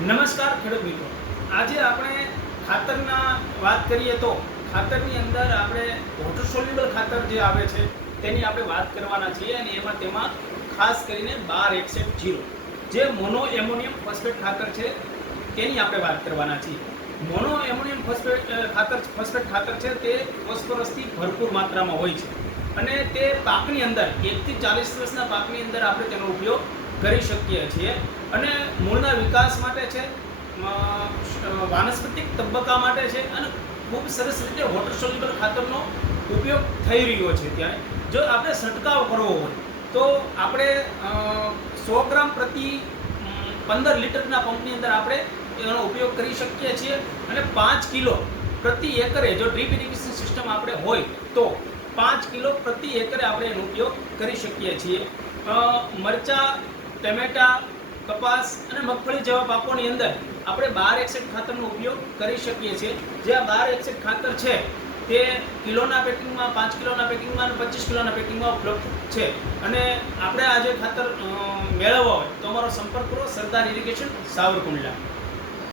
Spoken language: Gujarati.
નમસ્કાર ખેડૂત મિત્રો, આજે આપણે ખાતરના વાત કરીએ તો ખાતરની અંદર આપણે વોટર સોલ્યુબલ ખાતર જે આવે છે તેની આપણે વાત કરવાના છીએ અને તેમાં ખાસ કરીને 1261 જે મોનો એમોનિયમ ફોસ્ફેટ ખાતર છે તેની આપણે વાત કરવાના છીએ। મોનો એમોનિયમ ફોસ્ફેટ ખાતર છે તે ફોસ્ફરસથી ભરપૂર માત્રામાં હોય છે અને તે પાકની અંદર 1 થી 40 વર્ષના પાકની અંદર આપણે તેનો ઉપયોગ કરી શકીએ છીએ અને મૂળના વિકાસ માટે છે, વાનસ્પતિક તબક્કા માટે છે અને ખૂબ સરસ રીતે વોટર સોલ્યુબલ ખાતરનો ઉપયોગ થઈ રહ્યો છે। ત્યારે જો આપણે છંટકાવ કરવો હોય તો આપણે 100 ગ્રામ પ્રતિ 15 લીટરના પંપની અંદર આપણે એનો ઉપયોગ કરી શકીએ છીએ અને 5 કિલો પ્રતિ એકરે જો ડ્રીપ ઇરિગેશન સિસ્ટમ આપણે હોય તો 5 કિલો પ્રતિ એકરે આપણે એનો ઉપયોગ કરી શકીએ છીએ। મરચા, ટમેટા, કપાસ અને મગફળી જેવા પાકોની અંદર આપણે 1261 ખાતરનો ઉપયોગ કરી શકીએ છીએ। જે આ 1261 ખાતર છે તે કિલોના પેકિંગમાં, 5 કિલોના પેકિંગમાં અને 25 કિલોના પેકિંગમાં ઉપલબ્ધ છે અને આપણે આ જે ખાતર મેળવવા હોય તો અમારો સંપર્ક કરો સરદાર ઇરિગેશન સાવરકુંડલા।